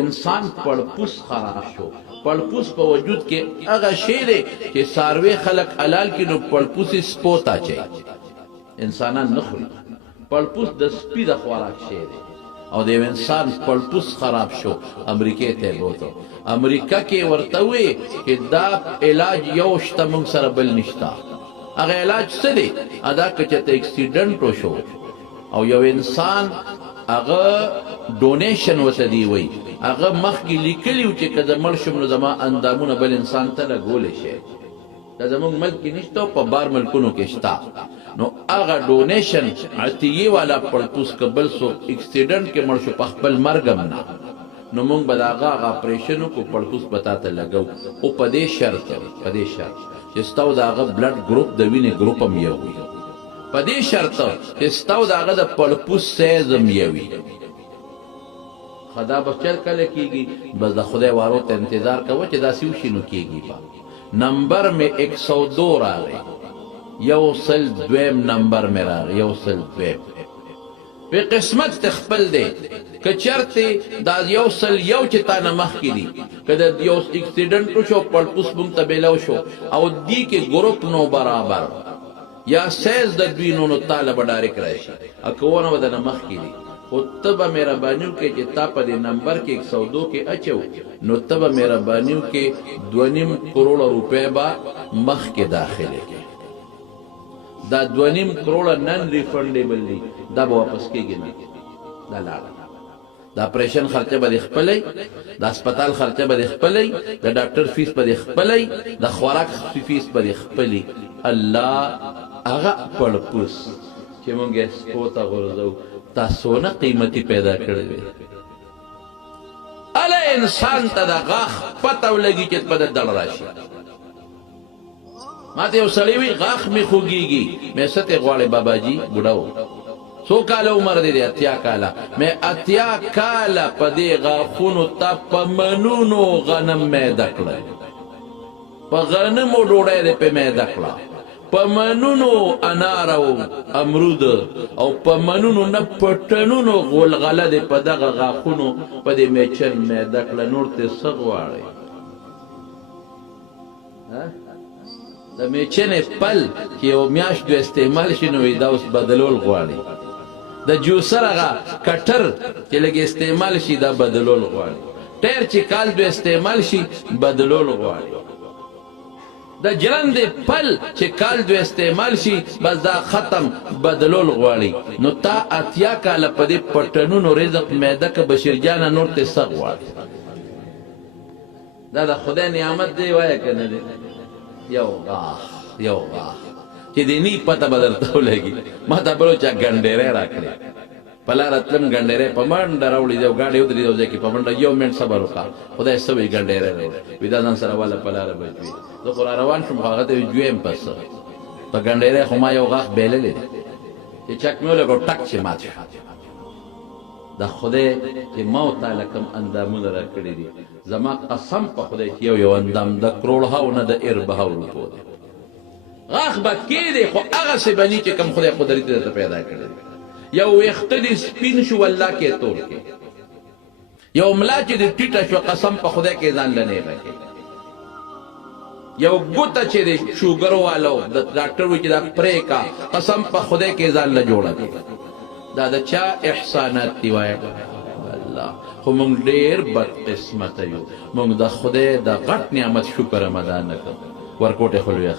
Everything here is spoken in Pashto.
انسان پړپوس خراب شو. پړپوس په وجود کې هغه شی دی چې څاروي خلک حلال کړي نو پړپوس یې سپو ته اچوي، انسانان نه خوري. پړپوس د سپي د خوراک شی دی او د یو انسان پړپوس خراب شو. امریکې ته بوته، امریکا کې ورته وی چې دا علاج یو شته موږ سره بل نشته. هغه علاج څه دی؟ ادا که چېرته اکسیډنټ وشو او یو انسان هغه ډونیشن ورته دی وی، هغه مخکې لیکلي و چې که زه مړ شم نو زما اندامونه بل انسان ته لګولی شي. دا زموږ ملک کې نشته او په بار ملکونو کې شته. نو هغه ډونیشن عطیې والا پړپوس که بل څوک اکسیډنټ کې مړ شو په خپل مرګ هم نه، نو موږ به د هغه اپریشن وکړو، پړپوس به تا ته لګو. او په دې شرط چې ستا او د هغه بلډ ګروپ د وینې ګروپ هم یو وي، په دې شرط چې ستا او د هغه د پړپوس سیز هم یو وي. خدا به چل کله کېږي، بس د خدای وارو ته انتظار کوه چې داسې وشي نو کېږي به. نمبر مې 102 راغی، 102 نمبر مې راغی، 102 په قسمت خپل دی. که چرته دا 101 چې تا نه مخکې دي، که د یو اکسیډنټ وشو پړپوس مونږ ته بیلو شو او دی کې ګروپ نو برابر یا سیز د دوی نو تاله به ډایرک راشي، که ونه به د نه مخکې دي. خو ته به مهرباني وکړې چې تا په دې نمبر کې 102 کې اچو، نو ته به مهرباني وکړې 2.5 کروڑه روپۍ به مخکې داخلې کړې. دا 2.5 کروڑه نن ریفنډیبل دي، دا به واپس کېږي نه، دا لاړه. د اپریشن خرچه به دې خپلی، د اسپتال خرچه به دې خپلی، د ډاکټر فیس به دې خپلی، د خوراک فیس به دې خپلی. الله هغه پړپوس چې مونږ یې سپو ته غورځو، تا سونه قیمتي پیدا کړی وی. اله انسان ته د غاښ پته ولګي چې په د دړ راشي. ما ته یو سړی وی غاښ مې خوږېږي، مې څه ته غواړې باباجي؟ بوډا و، څو کاله عمر دی؟ 80 کاله. مې 80 کاله په دې غاښونو ته په منونو غنم میده کړی، په غنمو ډوډۍ دې پې میده کړه، په منونو انار او امرود او په منونو نه پټنونو غلغله دې په دغه غاښونو په دې میچن میده کړه. نور ته څه غواړئ؟ د میچنې پل چې یو میاشت استعمال شي نو دا اوس بدلول غواړي. د جوسر هغه کټر چې لږ استعمال شي دا بدلول غواړي. ټایر چې کال دو استعمال شي بدلول غواړي. د جرندې پل چې کال دو استعمال شي بس دا ختم، بدلول غواړي. نو تا 80 کاله په دې پټنونو رزق میده که بشیر جانه، نور ته څه غواړي؟ دا د خدای نعمت دی وایه که نه دی؟ یو غاښ چې د نی پته به درته ولګي. ما ته بل چا ګنډېری راکړې، په لاره تلم ګنډېری په منډه راوړي، یو ګاډۍ ودرېد یو ځای کې په منډه 1 منټ صبر وکړه، خدای څه وایي ګنډېری راوړي. وي دا ځان سره واله په لاره بچوي. زه خو را روان شوم، خو هغه ته وي جویم پس په ګنډېری خو ما یو غاښ بیللی دی چې چک مې ولګو ټک چې مات شو. د خدای چې ما او تا له کوم اندامونه راکړي دي، زما قسم په خدای چې یو اندام د کروړهاو نه د اربهاو روپو دی. غاښ به کېدی خو هغسې بني چې کوم خدای قدرت درته پیدا کړی. یو ویښته دې سپین شو والله کې تور کې، یو ملا چې دې ټیټه شوه قسم په خدای کې ځان له نیغه کې، یو ګوته چې دې شوګر والو د ډاکټر وایي چې دا پرې کا، قسم په خدای کې ځان له جوړه کړي. دا د چا احسانات دی وایه؟ الله. خو موږ ډېر بد قسمته یو، موږ د خدای د غټ نعمت شکر هم ادا نه کوو. ورکوټې خو لویه